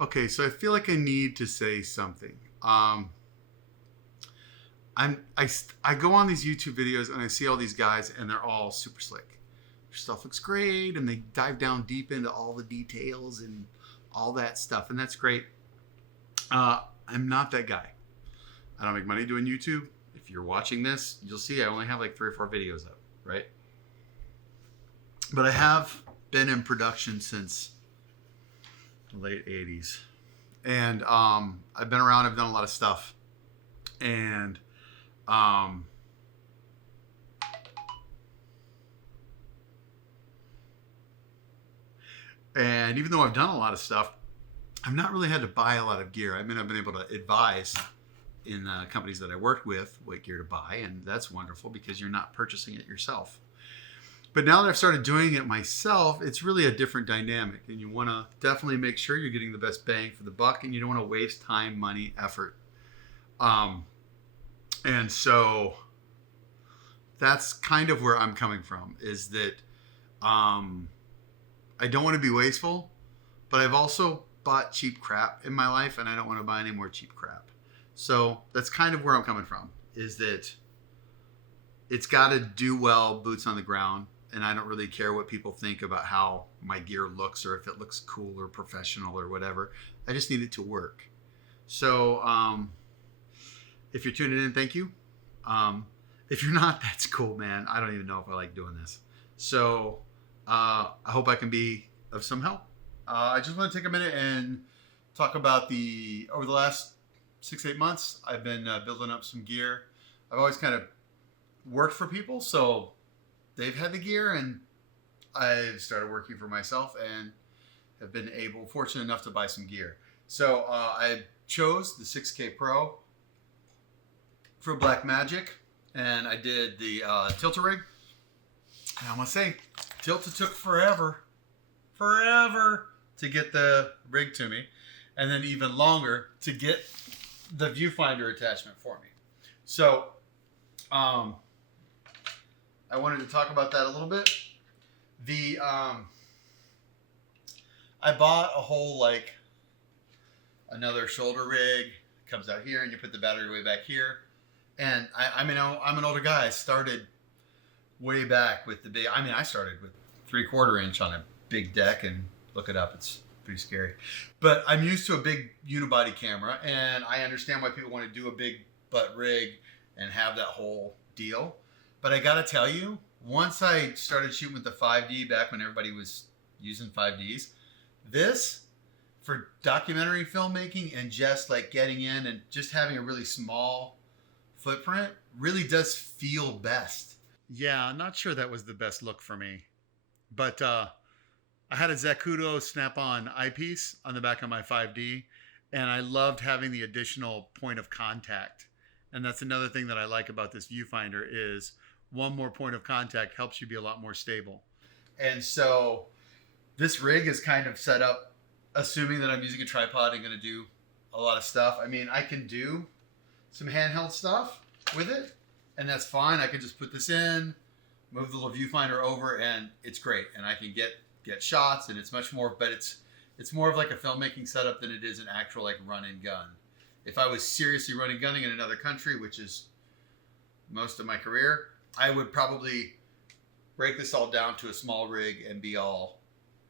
Okay, so I feel like I need to say something. I go on these YouTube videos and I see all these guys and they're all super slick. Their stuff looks great and they dive down deep into all the details and all that stuff, and that's great. I'm not that guy. I don't make money doing YouTube. If you're watching this, you'll see I only have like 3 or 4 videos up, right? But I have been in production since the late 80s. And I've been around, I've done a lot of stuff. And even though I've done a lot of stuff, I've not really had to buy a lot of gear. I mean, I've been able to advise in companies that I worked with what gear to buy, and that's wonderful because you're not purchasing it yourself. But now that I've started doing it myself, it's really a different dynamic, and you want to definitely make sure you're getting the best bang for the buck, and you don't want to waste time, money, effort. And so that's kind of where I'm coming from, is that I don't want to be wasteful, but I've also bought cheap crap in my life, and I don't want to buy any more cheap crap. So that's kind of where I'm coming from, is that it's got to do well, boots on the ground, and I don't really care what people think about how my gear looks or if it looks cool or professional or whatever. I just need it to work. So if you're tuning in, thank you. If you're not, that's cool, man. I don't even know if I like doing this. So I hope I can be of some help. I just want to take a minute and talk about over the last 6-8 months, I've been building up some gear. I've always kind of worked for people, so they've had the gear, and I've started working for myself and have been fortunate enough to buy some gear. So I chose the 6K Pro for Black Magic, and I did the Tilta rig. And I must say, Tilta took forever to get the rig to me, and then even longer to get the viewfinder attachment for me. So I wanted to talk about that a little bit. I bought a whole, like, another shoulder rig. It comes out here and you put the battery way back here. And I'm an older guy. I started way back with I started with 3/4 inch on a big deck, and look it up. It's pretty scary. But I'm used to a big unibody camera, and I understand why people want to do a big butt rig and have that whole deal. But I got to tell you, once I started shooting with the 5D back when everybody was using 5Ds, this for documentary filmmaking and just like getting in and just having a really small footprint really does feel best. Yeah, I'm not sure that was the best look for me. But I had a Zacuto snap-on eyepiece on the back of my 5D, and I loved having the additional point of contact. And that's another thing that I like about this viewfinder is one more point of contact helps you be a lot more stable. And so this rig is kind of set up assuming that I'm using a tripod and going to do a lot of stuff. I mean, I can do some handheld stuff with it, and that's fine. I can just put this in, move the little viewfinder over, and it's great. And I can get shots, and it's much more, but it's more of like a filmmaking setup than it is an actual like run and gun. If I was seriously running gunning in another country, which is most of my career, I would probably break this all down to a small rig and be all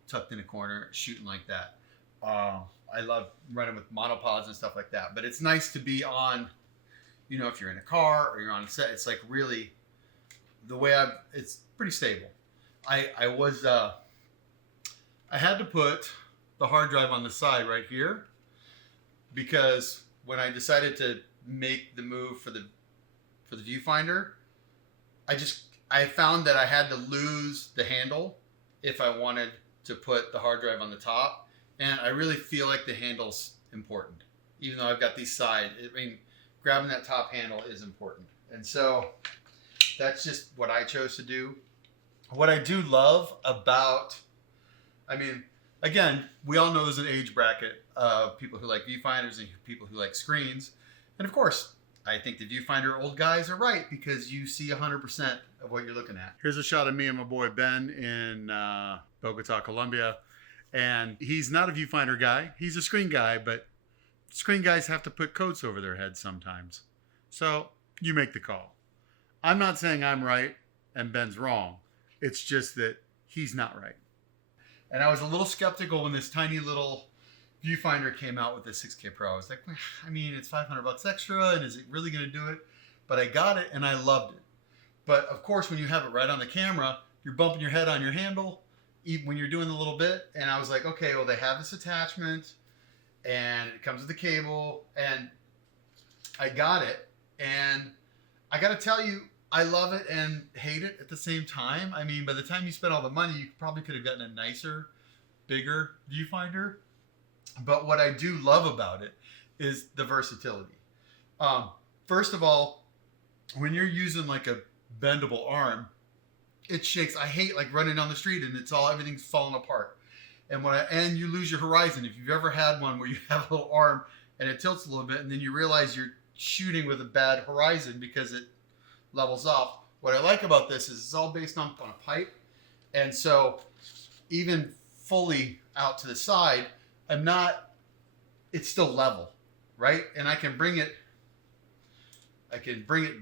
tucked in a corner shooting like that. I love running with monopods and stuff like that, but it's nice to be on, you know, if you're in a car or you're on a set, it's like really the way it's pretty stable. I had to put the hard drive on the side right here because when I decided to make the move for the viewfinder, I found that I had to lose the handle if I wanted to put the hard drive on the top. And I really feel like the handle's important, even though I've got these side. I mean, grabbing that top handle is important. And so that's just what I chose to do. What I do love about, I mean, again, we all know there's an age bracket of people who like viewfinders and people who like screens. And of course, I think the viewfinder old guys are right because you see 100% of what you're looking at. Here's a shot of me and my boy Ben in Bogota, Colombia. And he's not a viewfinder guy. He's a screen guy, but screen guys have to put coats over their heads sometimes. So you make the call. I'm not saying I'm right and Ben's wrong. It's just that he's not right. And I was a little skeptical when this tiny little viewfinder came out with the 6K Pro. I was like, I mean, it's $500 extra, and is it really going to do it? But I got it, and I loved it. But of course, when you have it right on the camera, you're bumping your head on your handle, even when you're doing the little bit. And I was like, okay, well, they have this attachment, and it comes with the cable, and I got it. And I got to tell you, I love it and hate it at the same time. I mean, by the time you spend all the money, you probably could have gotten a nicer, bigger viewfinder. But what I do love about it is the versatility. First of all, when you're using like a bendable arm, it shakes. I hate like running down the street and everything's falling apart. And you lose your horizon. If you've ever had one where you have a little arm and it tilts a little bit, and then you realize you're shooting with a bad horizon because it levels off. What I like about this is it's all based on a pipe. And so even fully out to the side, it's still level, right? And I can bring it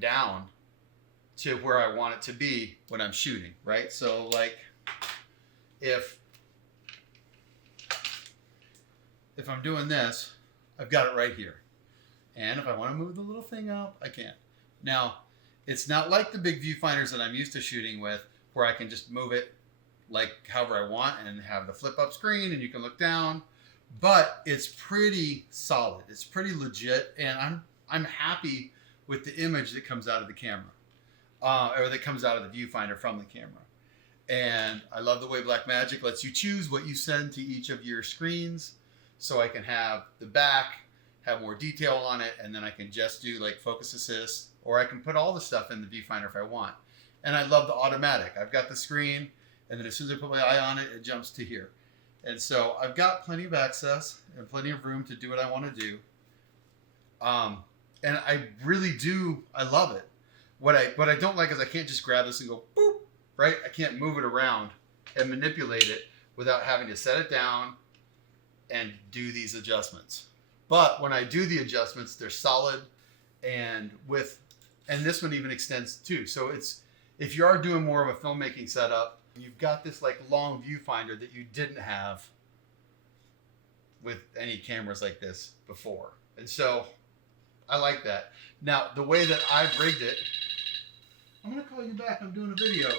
down to where I want it to be when I'm shooting, right? So like if I'm doing this, I've got it right here. And if I want to move the little thing up, I can. Now, it's not like the big viewfinders that I'm used to shooting with, where I can just move it like however I want and have the flip up screen and you can look down. But it's pretty solid. It's pretty legit, and I'm happy with the image that comes out of the camera, or that comes out of the viewfinder from the camera. And I love the way Blackmagic lets you choose what you send to each of your screens, so I can have the back have more detail on it, and then I can just do like focus assist, or I can put all the stuff in the viewfinder if I want. And I love the automatic. I've got the screen, and then as soon as I put my eye on it, it jumps to here. And so I've got plenty of access and plenty of room to do what I want to do. And I really do, I love it. What I don't like is I can't just grab this and go boop, right? I can't move it around and manipulate it without having to set it down and do these adjustments. But when I do the adjustments, they're solid, and this one even extends too. So if you are doing more of a filmmaking setup, you've got this like long viewfinder that you didn't have with any cameras like this before. And so I like that. Now, the way that I've rigged it, I'm going to call you back. I'm doing a video.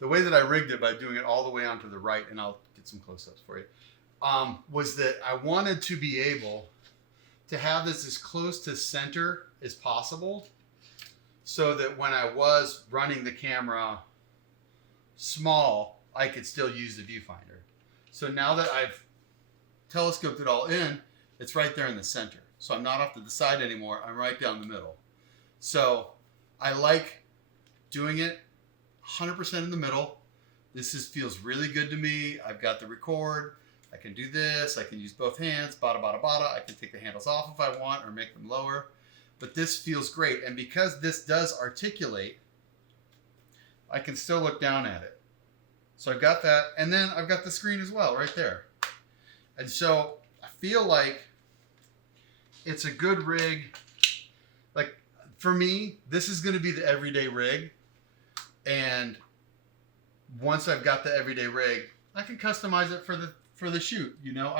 The way that I rigged it by doing it all the way onto the right, and I'll get some close-ups for you, was that I wanted to be able to have this as close to center as possible, so that when I was running the camera small, I could still use the viewfinder. So now that I've telescoped it all in, it's right there in the center. So I'm not off to the side anymore. I'm right down the middle. So I like doing it 100% in the middle. This feels really good to me. I've got the record. I can do this. I can use both hands. Bada, bada, bada. I can take the handles off if I want or make them lower. But this feels great. And because this does articulate, I can still look down at it. So I've got that. And then I've got the screen as well right there. And so I feel like it's a good rig. Like for me, this is going to be the everyday rig. And once I've got the everyday rig, I can customize it for the shoot. You know,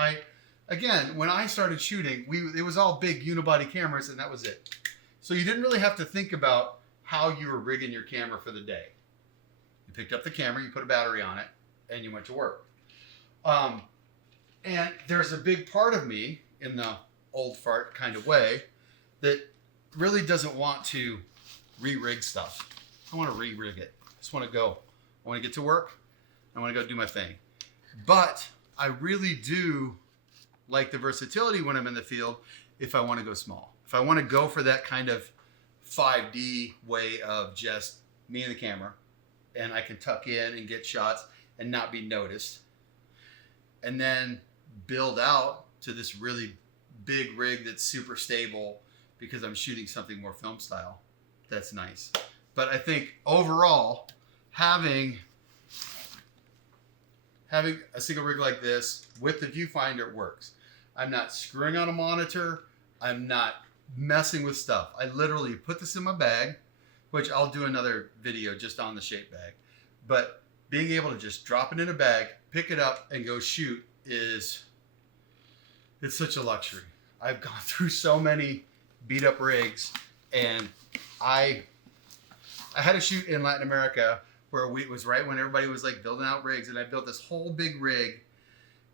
again, when I started shooting, it was all big unibody cameras, and that was it. So you didn't really have to think about how you were rigging your camera for the day. You picked up the camera, you put a battery on it, and you went to work. And there's a big part of me, in the old fart kind of way, that really doesn't want to re-rig stuff. I want to re-rig it. I just want to go. I want to get to work. I want to go do my thing. But I really do like the versatility when I'm in the field if I want to go small. If I want to go for that kind of 5D way of just me and the camera, and I can tuck in and get shots and not be noticed, and then build out to this really big rig that's super stable because I'm shooting something more film style. That's nice. But I think overall, having having a single rig like this with the viewfinder works. I'm not screwing on a monitor. I'm not messing with stuff. I literally put this in my bag, which I'll do another video just on the shape bag. But being able to just drop it in a bag, pick it up, and go shoot it's such a luxury. I've gone through so many beat up rigs, and I had a shoot in Latin America where it was right when everybody was like building out rigs, and I built this whole big rig.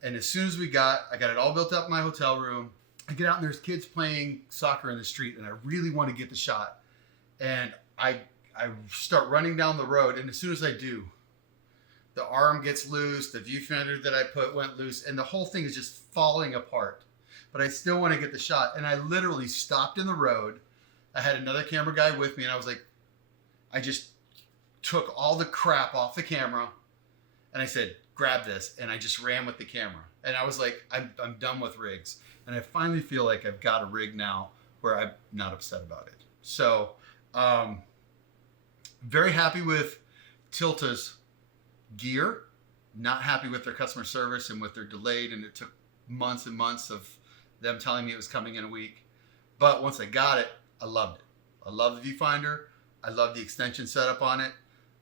And as soon as I got it all built up in my hotel room. I get out and there's kids playing soccer in the street, and I really want to get the shot. And I start running down the road, and as soon as I do, the arm gets loose, the viewfinder that I put went loose, and the whole thing is just falling apart. But I still want to get the shot, and I literally stopped in the road. I had another camera guy with me, and I was like, I just took all the crap off the camera, and I said, grab this, and I just ran with the camera. And I was like, I'm done with rigs. And I finally feel like I've got a rig now where I'm not upset about it. So, very happy with Tilta's gear. Not happy with their customer service and with their delayed, and it took months and months of them telling me it was coming in a week. But once I got it, I loved it. I love the viewfinder. I love the extension setup on it.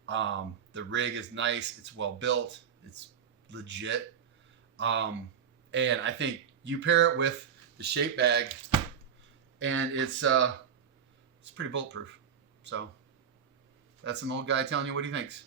The rig is nice. It's well built. It's legit. And I think you pair it with the shape bag, and it's pretty bulletproof. So that's an old guy telling you what he thinks.